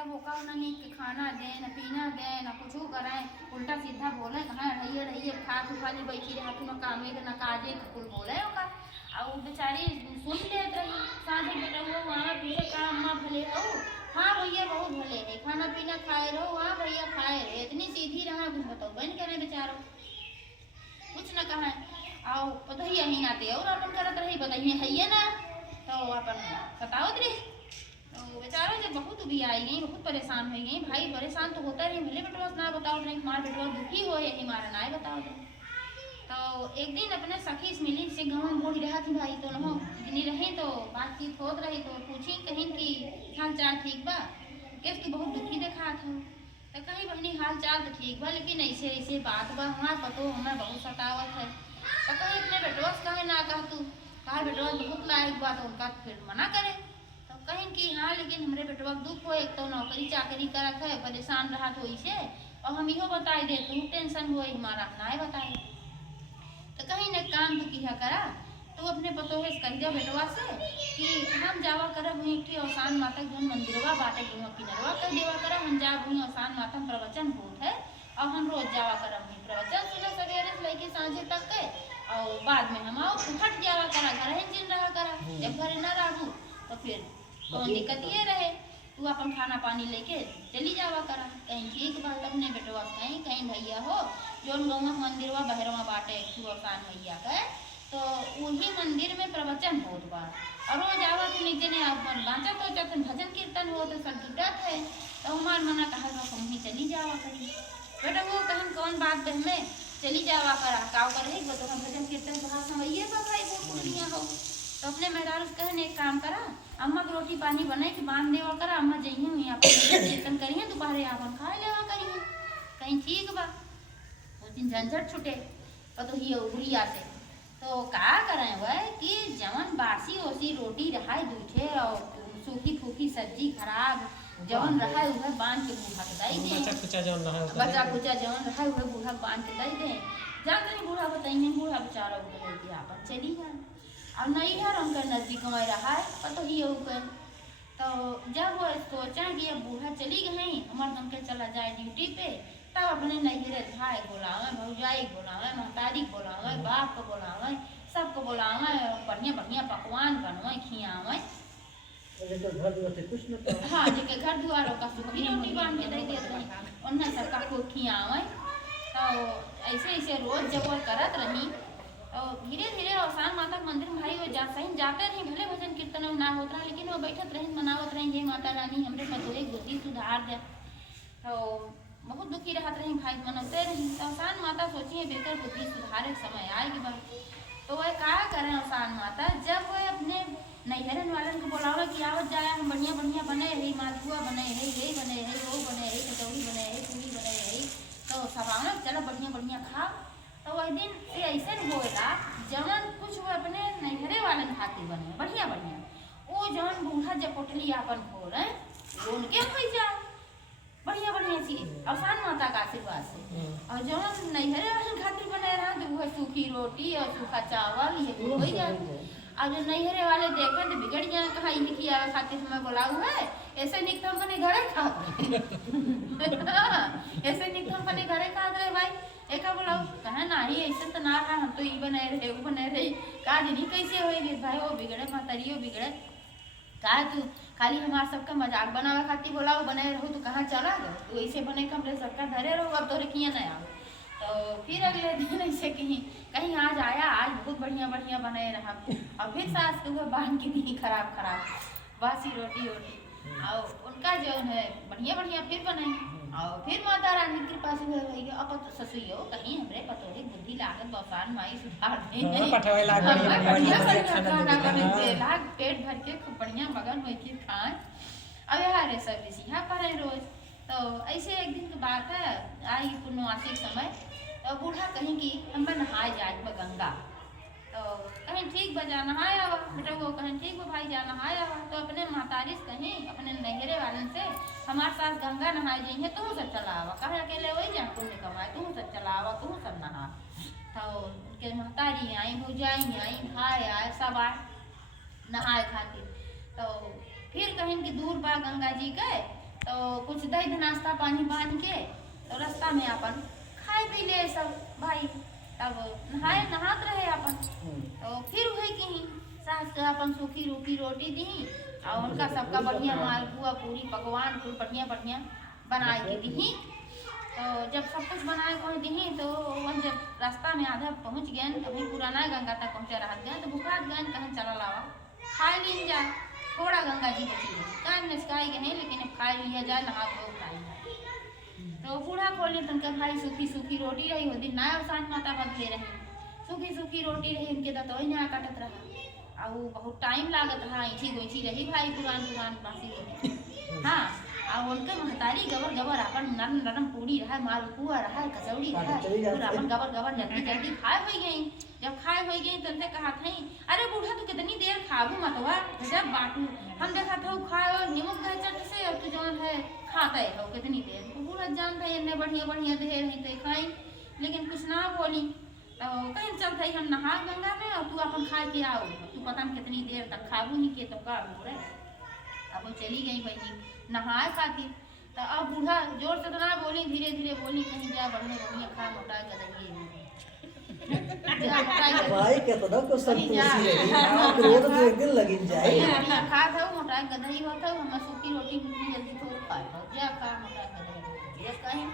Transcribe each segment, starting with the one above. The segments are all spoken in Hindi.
तब ओका नहीं कि खाना दें न पीना दें न कुछ करें, उल्टा सीधा बोले कहाँ रहिए रहिए खा खा ले बैठी रहा तू न कामे न काजे कुल बोले ओका। और बेचारी सुन लेत रही साँझे बेटा वो वहाँ पीछे का अम्मा भले हो, हाँ भैया बहुत भले है, खाना पीना खाए रहो, हाँ भैया खाए रहे, इतनी सीधी रहा कुछ बताओ बन करे बेचारो कुछ न कहा। आओ बताइए ही नाते और अपन करत रही बताइए है ना तो अपन बताओ रही। तो बेचारा जब बहुत भी आई गई बहुत परेशान हो गई, भाई परेशान तो होता रही भले बेटवा ना बताओ रही मार बेटवा दुखी हो यही मारा ना बताओ रही। तो एक दिन अपने सखी से मिली से गाँव में बोली रहा थी भाई तो न इतनी रहे तो बातचीत होत रही तो पूछी कहीं कि हाल चाल ठीक बा, कैसे तू बहुत दुखी देखा था तो कहीं बहनी हाल चाल तो ठीक बा लेकिन ऐसे ऐसे बात बा हमार पतो हमें बहुत सतावत है। तो कहीं अपने बेटवा से कहे ना कह तू कहा बेटवा बहुत लायक बा तो उनका फिर मना करे। तो कहीं कि हाँ लेकिन हमारे बेटवा दुख हो, एक तो नौकरी चाकरी करत है परेशान रहा तो इसे और हम इहो बताई दे तू टेंशन हो हमारा ना बताए। तो कहीं न काम तो किया करा तो अपने पतो है कह दिया बेटवा से कि हम जावा करब मीठी औसान माता जो मंदिरवा बाटे गुआ किनरवा कह देवा करा हम जा वहीं औसान माता में प्रवचन होत है और हम रोज जावा करब वहीं प्रवचन सुना सवेरे से लेके सांझे तक के और बाद में हम आओ फट जावा करा घर ही जिन रहा करा, जब घर न रहू तो फिर कौन दिक्कत ये रहे तू अपन खाना पानी लेके चली जावा करा। कहीं ठीक बात अपने बेटवा कहीं कहीं भैया हो जोन गौवा मंदिरवा बहरवा बाटे औसान भैया के तो वही मंदिर में प्रवचन होत बा और रोज आवत नीचे ने अपन बाँचा तो जब भजन कीर्तन हो तो सब जुटत है तो हमार मना कहा हम ही चली जावा करी। बेटा वो कहन कौन बात बहमे चली जावा करा काव करे वो तो हम भजन कीर्तन कहा समझिए सब भाई वो कुलियाँ हो। तो अपने मेहरारू कहने एक काम करा अम्मा को रोटी पानी बनाए कि बांध देवा करा अम्मा जइए हुई अपन भजन कीर्तन करिए दोपहरे आपन खाए लेवा करिए कहीं ठीक बा। उस दिन झंझट छुटे तो ही उड़िया से तो का करें वह कि जवन बासी ओसी रोटी रहा दूठे और सूखी फूकी सब्जी खराब जवन रहा उधर बांध के बूढ़ा के दई दे बच्चा कुचा जवन रहा उधर बूढ़ा बांध के दई दे जान नहीं बूढ़ा बताइए बूढ़ा बेचारा उधर दिया अपन चली गया और नहीं है उनका नजदीक में रहा है पता ही है। तो जब वो सोचा कि अब बूढ़ा चली गई हमारे दम के चला जाए ड्यूटी पे तब अपने नैहरे भाई बोलावे भौजाई बोलावे महतारी बोलावे बाप को बोलावे सबको बोलावे बढ़िया बढ़िया पकवान बनवे खियावे हाँ जेके घर दुआरों का सुखी रोटी बांध के दे देते हैं उन्हें सबका को खियावे। तो ऐसे ऐसे रोज जब वो करत रही और धीरे धीरे औसान माता मंदिर में भाई वो जा सही जाते रही भले भजन कीर्तन ना होता रहा लेकिन वो बैठत रही मनावत रही हे माता रानी हमरे पतोहे बुद्धि सुधार दे। तो बहुत दुखी रहत रही भाई मनौते रही तो औसान माता सोचिए बेहतर बुद्धि सुधारे समय आएगी बात। तो वह क्या करें औसान माता जब वह अपने नैहरन वालन को बोलावे कि आवत जाए हम बढ़िया बढ़िया बने रही मालपुआ बने रही ये बने रही वो बने रही कचौड़ी बने रही पूरी बने रही तो सब आओ चलो बढ़िया बढ़िया खा। तो वह दिन ऐसे होएगा जवन कुछ वो अपने नैहरे वालन खातिर बने बढ़िया बढ़िया वो जवन बूढ़ा जब पोटली अपन खो रहे उनके हो जाए बढ़िया बढ़िया चीज औसान माता का आशीर्वाद से और जवन नैहरे वालन खातिर बने रहा तो वह सूखी रोटी और सूखा चावल ये हो जाए। और जो नैहरे वाले देखे तो बिगड़ जाए कहा इनकी आवे खातिर हमें बुलाऊ है ऐसे निकल अपने घरे खा ऐसे निकल अपने घरे खा रहे भाई एक बुलाऊ कहे ना ही ऐसे तो ना रहा हम तो ये बने रहे वो बने रही का दीदी कैसे होएगी भाई वो बिगड़े मतरियो बिगड़े कहा तू खाली हमारे सबका मजाक बनावे खातिर बोलाओ बने रहो तो कहाँ चला गए तो ऐसे बने कमरे सबका धरे रहो अब तो किया नहीं आओ। तो फिर अगले दिन ऐसे कहीं कहीं आज आया आज बहुत बढ़िया बढ़िया बने रहा और फिर सास को बांध के दी खराब खराब बासी रोटी वोटी और उनका जो है बढ़िया बढ़िया फिर बनाई और फिर माता रानी की कृपा से हुई अब तो ससुइयो कहीं हमरे पतोरी बुद्धि लागत बौसान माई सुधार दे लाग पेट भर के खूब बढ़िया मगन हो के खाए अब यार सब इसी पर रोज। तो ऐसे एक दिन की बात है आई पूर्णवासी समय तो बूढ़ा कहीं कि हम नहाए जाए गंगा तो कहीं ठीक बजा नहाया हुआ बेटा वो कहीं ठीक वो भाई जा नहाया हुआ तो अपने महतारी से कहीं अपने नहरे वालन से हमारे साथ गंगा नहाए जाइए तुम सब चला हुआ कहे अकेले वही जा पुण्य कमाए तुम सब चला हुआ तुम सब नहा। तो उनके महतारी आई भौजाई आई भाई आए सब आए नहाए खातिर। तो फिर कहीं कि दूर बा गंगा जी गए तो कुछ दही नाश्ता पानी बांध के तो रास्ता में अपन खाए पी ले सब भाई। तब नहात रहे अपन। तो फिर वही की सास के अपन सूखी रूखी रोटी दी और उनका सबका बढ़िया मालपुआ पूरी पकवान खूब बढ़िया बढ़िया बनाए के दी। तो जब सब कुछ बनाए को दी तो वह जब रास्ता में आधा पहुँच गए तो भाई पुराना गंगा तक पहुँचे रह गए तो भूखा गए कहीं चला लावा खाए लीन जा थोड़ा गंगा जी बची कान में सिखाई गए लेकिन अब खाए लिया जाए नहा धो खाए। तो बूढ़ा खोले तो उनका भाई सूखी सूखी रोटी रही हो दिन ना सांझ माता बदले रही सूखी सूखी रोटी रही उनके तो ना काटत रहा और बहुत टाइम लागत रहा ऐसी गोची रही भाई पुरान बासी। हाँ और उनके महतारी गबर गबर अपन नरम नरम पूरी रहा मालपुआ रहा कचौड़ी रहा अपन गबर गबर जल्दी जल्दी खाए हो गई। जब खाए हो गई तो उनसे कहा था अरे बूढ़ा तू कितनी देर खाबू मतवा जब बाटू हम देखा था खाए निमक गए चट से और तू जौन है खाता है कितनी देर तो बूढ़ा जानता है इन्हें बढ़िया बढ़िया दे रही तो खाई लेकिन कुछ ना बोली। तो कहीं चलते ही हम नहा गंगा में और तू अपन खा के आओ तू पता नहीं कितनी देर तक खाबू नहीं के तो का बोले। अब वो चली गई बहनी नहाए खातिर। तो अब बूढ़ा जोर से तो ना बोली धीरे धीरे बोली कहीं जा बढ़िया बढ़िया खा मोटा कर भाई कितना को संतोषी रही आप रोज तो एक दिन लगिन जाए खा था मोटा गदही होता हम सूखी रोटी जल्दी थोड़ा खाए जा खा मोटा गदही ये कहीं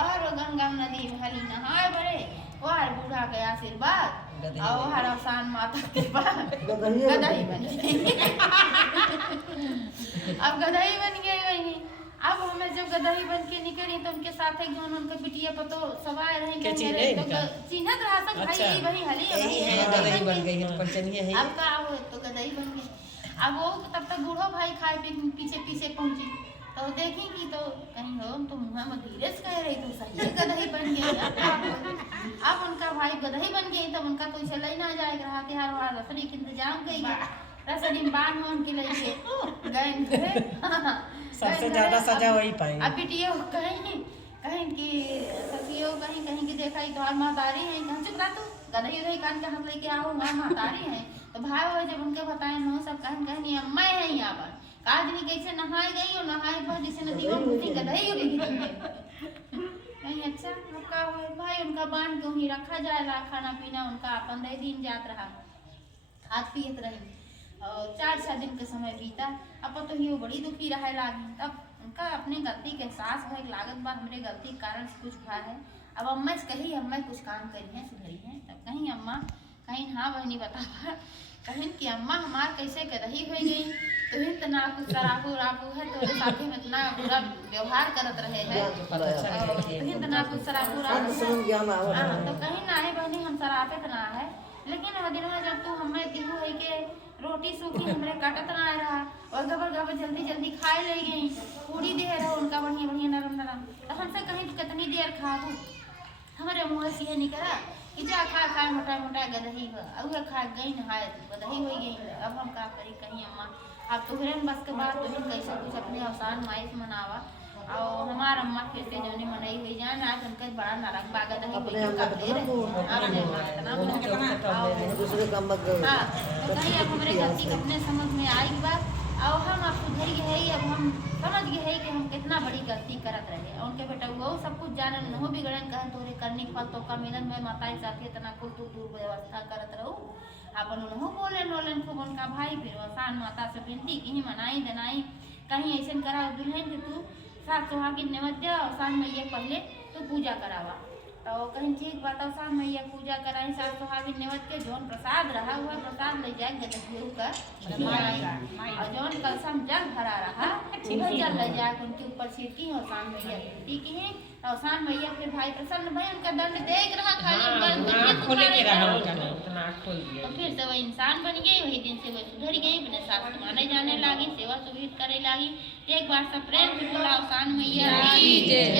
और गंगा नदी में हली नहाए बड़े और बूढ़ा के आशीर्वाद और हर अवसान माता के पास गदही बन गई। अब गदही बन गई वही। अब हमें जब गदही बन के निकली तो उनके साथ एक जन उनके बिटिया पतो सवाए रहेंगे तो चिन्हत रहा सब भाई यही वही हली गदही बन गई है पंचनिया है अब का हो तो गदही बन गई। अब वो तब तक बूढ़ो भाई खाए पीछे पीछे पहुंची तो देखी कि तो कहीं हो तो मुँह में धीरे से कह रही तो सही गदही बन गई। अब उनका भाई गदही बन गई तब उनका तो चला ही ना जाएगा रहा कि हर बार रसड़ी के इंतजाम गई रसड़ी बांध हो उनके लिए गए सबसे ज्यादा सजा वही पाई। अब बिटिया कहीं कहीं की सखियों कहीं कहीं की देखा तो हर महतारी है कहीं चुप रहा तू गदही उदही कान के हाथ लेके आओ वहाँ महतारी है। तो भाई वो जब उनके बताए हो सब कहीं कहीं मैं है यहाँ पर आदमी कैसे नहाए गई और नहाए पर जैसे नदी में घुसी गदही हो गई नहीं अच्छा का भाई उनका बांध क्यों ही रखा जाएगा खाना पीना उनका 15 दिन जात रहा खाद पियत रही और 4-6 दिन के समय बीता। अब तो ही वो बड़ी दुखी रहे लागी तब उनका अपने गलती के एहसास भय लागत बा हमरे गलती के कारण से कुछ हुआ है। अब अम्मा से कही अम्मा कुछ काम करी है सुधरी है तब कहीं अम्मा कहीं हाँ बहनी बता कहीं कि अम्मा हमार कैसे गदही हो गई तो इतना कुछ सरापू रापू है तो साथी में इतना बुरा व्यवहार करत रहे हैं तो इतना कुछ सरापू रापू तो कहीं ना है बहनी हम सरापे तो ना है लेकिन दिन जब तू हमें दिहू है के रोटी सूखी हमरे काटत ना रहा और गबर गबर जल्दी जल्दी खाए ले गई पूरी दे रहा उनका बढ़िया बढ़िया नरम नरम तो हमसे कहीं तो कितनी देर खाबू हमारे मुँह से ये निकला कि जा खा खा मोटा मोटा गदही हो खा गई नहाए गदही हो गई। अब हम का करी कहीं अम्मा अब तो फिर बस के बाद तो कैसे कुछ अपने अवसान माई से मनावा और हमारा अम्मा फिर से जौने मनाई हुई जान आज उनका बड़ा नरक बागा दही दूसरे काम मत करो। हाँ तो कहीं अब हमारे गलती अपने समझ में आई बात और हम अब सुधर गए है अब हम समझ गए है कि हम कितना बड़ी गलती करत रहे और उनके बेटा वो सब कुछ जाने न बिगड़न कहे तोरे करने के फल तो का मिलन में माता के साथ इतना कुल तू व्यवस्था करत रहू अपन उन्हों बोले नोलन खूब उनका भाई फिर वसान माता से विनती की मनाई दनाई कहीं ऐसे करा दुल्हन कि तू सात सुहागिन नेवद्य और शाम मैया पहले तो पूजा करावा तो कहीं ठीक बात शाम मैया पूजा कराई सात सुहागिन नेवद्य के जौन प्रसाद रहा हुआ प्रसाद ले जाए गदही का और जौन कलशम जल भरा रहा वह जल ले जाए उनके ऊपर छिड़की और शाम मैया ठीक है और शाम मैया फिर भाई प्रसन्न भाई उनका दंड देख रहा तो फिर से वह इंसान बन गई वही दिन से वह सुधर गई अपने सास माने जाने लगी सेवा सुविधा करे लगी। एक बार सब प्रेम से बोला शाम मैया